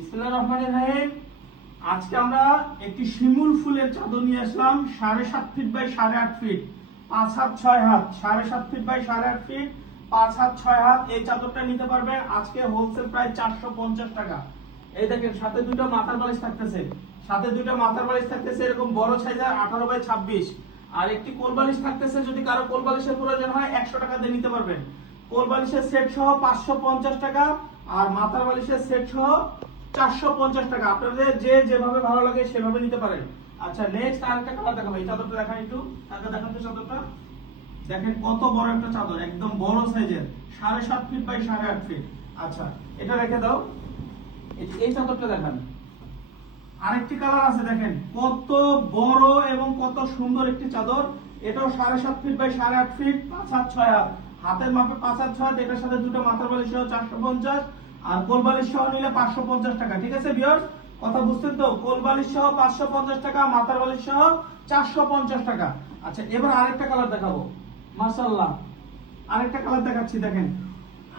বিসমিল্লাহির রহমানির রহিম। আজকে আমরা একটি শিমুল ফুলের চাদর নিয়ে আসলাম 7.5 ফিট বাই 8.5 ফিট, 5 হাত 6 হাত, 7.5 ফিট বাই 8.5 ফিট, 5 হাত 6 হাত। এই চাদরটা নিতে পারবেন আজকে হোলসেল প্রায় 450 টাকা। এই দেখেন সাথে দুটো মাথার বালিশ থাকতেছে, এরকম বড় সাইজের 18 বাই 26, আর একটি কোল বালিশ থাকতেছে। যদি কারো কোল বালিশের প্রয়োজন হয় 100 টাকা দিয়ে নিতে পারবেন। কোল বালিশের সেট সহ 550 টাকা, আর মাথার বালিশের সেট সহ 450 টাকা। আপনাদের যেভাবে ভালো লাগে সেভাবে নিতে পারেন। আচ্ছা, নেক্সট আরেকটা কালার দেখাবো। এই চাদরটা দেখান একটু, দেখান তো চাদরটা। দেখেন কত বড় একটা চাদর, একদম বড় সাইজের, 7.5 ফিট বাই 8.5 ফিট। আচ্ছা, এটা রেখে দাও। এই চাদরটা দেখান। আরেকটি কালার আছে, দেখেন কত বড় এবং কত সুন্দর একটি চাদর। এটাও 7.5 ফিট বাই 8.5 ফিট, 5 হাত 6 হাত। হাতের মাপে 5 হাত 6 হাত। এটার সাথে দুটো মাথার বালিশ সহ 450, আর কোল বালিশ সহ নিলে 550 টাকা। ঠিক আছে ভিউয়ার্স, কথা বুঝছেন তো? কোল বালিশ সহ 550 টাকা, মাথার বালিশ সহ 450 টাকা। আচ্ছা, এবার আরেকটা কালার দেখাবো। মাশাআল্লাহ, আরেকটা কালার দেখাচ্ছি। দেখেন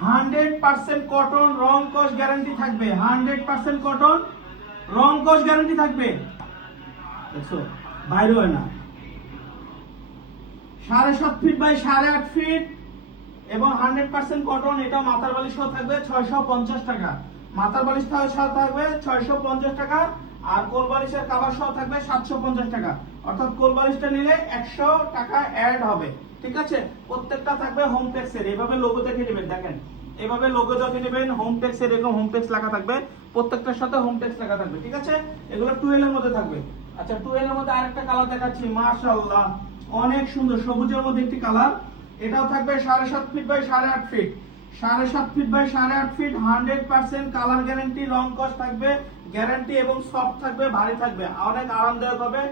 100% কটন, রং কস গ্যারান্টি থাকবে। 100% কটন, রং কস গ্যারান্টি থাকবে। দেখছো, বাইরে হয় না। 7.5 ফিট বাই 8.5 ফিট এবং 100% কটন। এটা মাথার বালিশ সহ থাকবে 650 টাকা। মাথার বালিশ সহ থাকবে 650 টাকা, আর কোল বালিশের কভার সহ থাকবে 750 টাকা। অর্থাৎ কোল বালিশটা নিলে 100 টাকা অ্যাড হবে। ঠিক আছে, প্রত্যেকটা থাকবে হোমটেক্সের। এইভাবে লোগো দেখে নেবেন। দেখেন এইভাবে লোগো দেখে নেবেন, হোমটেক্সের এরকম হোমটেক্স লেখা থাকবে, প্রত্যেকটার সাথে হোমটেক্স লেখা থাকবে। ঠিক আছে, এগুলো 12 এর মধ্যে থাকবে। আচ্ছা, 12 এর মধ্যে আরেকটা কালার দেখাচ্ছি। মাশাআল্লাহ, অনেক সুন্দর, সবুজের মধ্যে একটি কালার। এটাও থাকবে 7.5 feet by 8.5 feet, 7.5 feet by 8.5 feet. 100% colour guarantee, রং কস থাকবে গ্যারান্টি, এবং সফট থাকবে, ভারী থাকবে, অনেক আরামদায়ক হবে।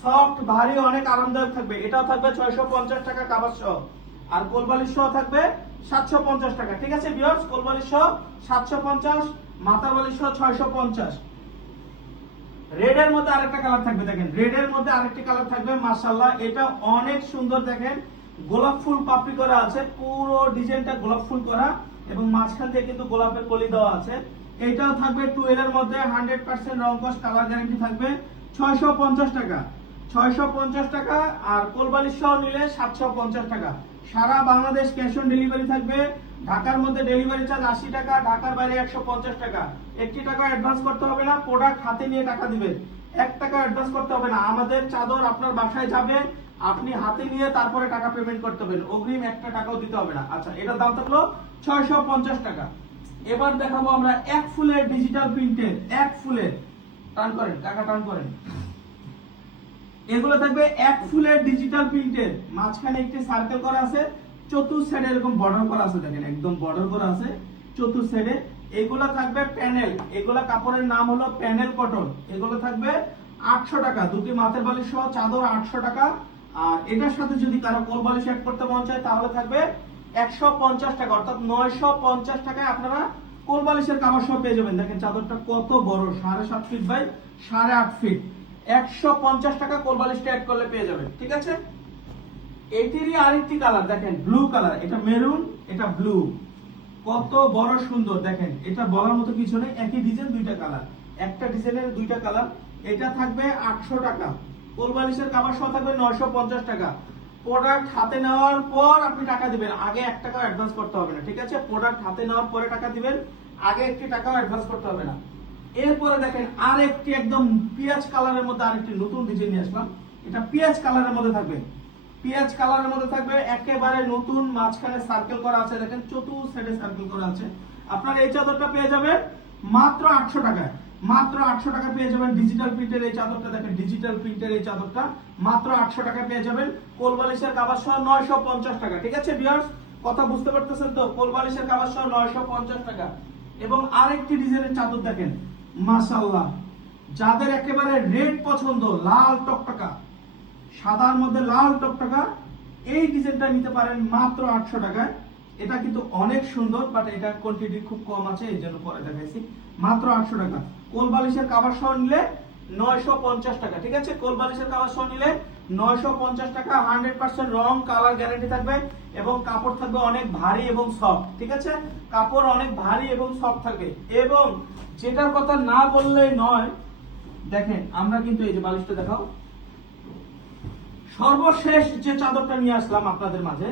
সফট, ভারী, অনেক আরামদায়ক থাকবে। এটাও থাকবে 650 টাকা কভার সহ, আর কোল বালিশ সহ থাকবে 750 টাকা। ঠিক আছে ভিউয়ার্স, কোল বালিশ সহ 750, মাথার বালিশ সহ 650। রেড এর মধ্যে আরেকটা কালার থাকবে। দেখেন রেড এর মধ্যে আরেকটি কালার থাকবে। মাশাআল্লাহ, এটা অনেক সুন্দর। দেখেন গোলাপ ফুল পাপড়ি করা আছে, পুরো ডিজাইনটা গোলাপ ফুল করা, এবং মাঝখান দিয়ে কিন্তু গোলাপের কলি দেওয়া আছে। এটাও থাকবে 12 এর মধ্যে। 100% রং কস কালার গ্যারান্টি থাকবে। 650 টাকা, 650 টাকা, আর কোল বালিশ সহ নিলে 750 টাকা। সারা বাংলাদেশ ক্যাশ অন ডেলিভারি থাকবে। ঢাকার মধ্যে ডেলিভারি চার্জ 80 টাকা, ঢাকার বাইরে 150 টাকা। 1 টাকা অ্যাডভান্স করতে হবে না, প্রোডাক্ট হাতে নিয়ে টাকা দিবেন। 1 টাকা অ্যাডভান্স করতে হবে না। আমাদের চাদর আপনার বাসায় যাবে, আপনি হাতে নিয়ে তারপরে টাকা পেমেন্ট করতে হবে, অগ্রিম 1 টাকাও দিতে হবে না। আচ্ছা, এটার দাম থাকলো 650 টাকা। এবার দেখাবো আমরা এক ফুলের ডিজিটাল প্রিন্টের, এক ফুলের, টান করেন টাকা, টান করেন। এগুলো থাকবে এক ফুলের ডিজিটাল প্রিন্টের, মাঝখানে একটি সার্কেল করা আছে, চতুর সাইডে এরকম বর্ডার করা আছে। দেখেন একদম বর্ডার করা আছে চতুর সাইডে। এগুলো থাকবে প্যানেল, এগুলো কাপড়ের নাম হলো প্যানেল কটন। এগুলো থাকবে 800 টাকা, দুটি মাথার বালিশ সহ চাদর 800 টাকা। আর এটার সাথে যদি কারো কোল বালিশ অ্যাড করতে মন চায় তাহলে থাকবে 150 টাকা, অর্থাৎ 950 টাকায় আপনারা কোল বালিশের কভার সহ পেয়ে যাবেন। দেখেন চাদরটা কত বড়, 7.5 ফিট বাই 8.5 ফিট। 150 টাকা কোল বালিশটা অ্যাড করলে পেয়ে যাবেন। ঠিক আছে, এটিরই আরেকটি কালার দেখেন, ব্লু কালার। এটা মেরুন, এটা ব্লু, কত বড় সুন্দর। দেখেন এটা বলার মতো কিছু নেই, একই ডিজাইন, দুইটা কালার, একটা ডিজাইনের দুইটা কালার। এটা থাকবে 800 টাকা, কোল বালিশের কভার সহ থাকবে 950 টাকা। প্রোডাক্ট হাতে নেওয়ার পর আপনি টাকা দিবেন, আগে 1 টাকা অ্যাডভান্স করতে হবে না। ঠিক আছে, প্রোডাক্ট হাতে নেওয়ার পরে টাকা দিবেন, আগে 1 টাকাও অ্যাডভান্স করতে হবে না। এরপরে দেখেন আর একটি একদম পিয়াজ কালারের মধ্যে আরেকটি নতুন ডিজাইন নিয়ে আসলাম। এটা পিয়াজ কালারের মধ্যে থাকবে, পিয়াজ কালারের মধ্যে থাকবে, একেবারে নতুন, মাঝখানে সার্কেল করা আছে। দেখেন চতুর সাইডে সার্কেল করা আছে। আপনারা এই চাদরটা পেয়ে যাবেন মাত্র 800 টাকায়, মাত্র 800 টাকা পেয়ে যাবেন ডিজিটাল প্রিন্টের এই চাদরটা। দেখেন ডিজিটাল প্রিন্টের এই চাদরটা মাত্র 800 টাকা পেয়ে যাবেন। কোল বালিশের কভার সহ 950 টাকা। ঠিক আছে ভিউয়ার্স, কথা বুঝতে পারতেছেন তো? কোল বালিশের কভার সহ 950 টাকা। এবং আরেকটি ডিজাইনের চাদর দেখেন, মাশাআল্লাহ, যাদের একেবারে রেড পছন্দ, লাল টকটকা, সাদার মধ্যে লাল টকটকা, এই ডিজাইনটা নিতে পারেন মাত্র 800 টাকায়। এটা কিন্তু অনেক সুন্দর, বাট এটা কোয়ান্টিটি খুব কম আছে, এই জন্য পরে দেখাইছি। মাত্র 800 টাকা। কোল বালিশের কভার সহ নিলে 950 টাকা। ঠিক আছে, কোল বালিশের কাভার সহ নিলে 950 টাকা। 100% রং কালার গ্যারান্টি থাকবে এবং কাপড় থাকবে অনেক ভারী এবং সফট। ঠিক আছে, কাপড় অনেক ভারী এবং সফট থাকবে। এবং যেটার কথা না বললেই নয়, দেখেন আমরা কিন্তু এই যে বালিশটা দেখাও, সর্বশেষ যে চাদরটা নিয়ে আসলাম আপনাদের মাঝে,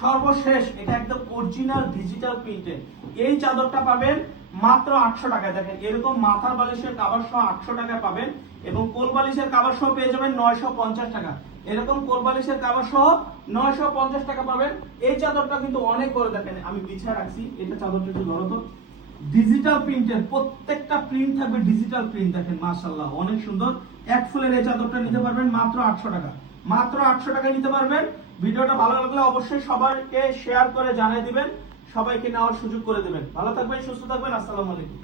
সর্বশেষ, এটা একদম অরিজিনাল ডিজিটাল প্রিন্টেড। এই চাদরটা পাবেন মাত্র 800 টাকায়। দেখেন এরকম মাথার বালিশের কভার সহ 800 টাকায় পাবেন এবং কোল বালিশের কভার সহ পেয়ে যাবেন 950 টাকা। এরকম কোল বালিশের কভার সহ 950 টাকা পাবেন। এই চাদরটা কিন্তু অনেক বড়, দেখেন আমি বিছায় রাখছি, এটা চাদরটা একটু ধরো তো। ডিজিটাল প্রিন্টের, প্রত্যেকটা প্রিন্ট থাকবে ডিজিটাল প্রিন্ট। দেখেন মাশাআল্লাহ অনেক সুন্দর। এক ফুলের এই চাদরটা নিতে পারবেন মাত্র 800 টাকা। মাত্র 800 টাকা নিতে পারবেন। ভিডিওটা ভালো লাগলে অবশ্যই সবাইকে শেয়ার করে জানিয়ে দিবেন, সবাইকে নেওয়ার সুযোগ করে দিবেন। ভালো থাকবেন, সুস্থ থাকবেন। আসসালামু আলাইকুম।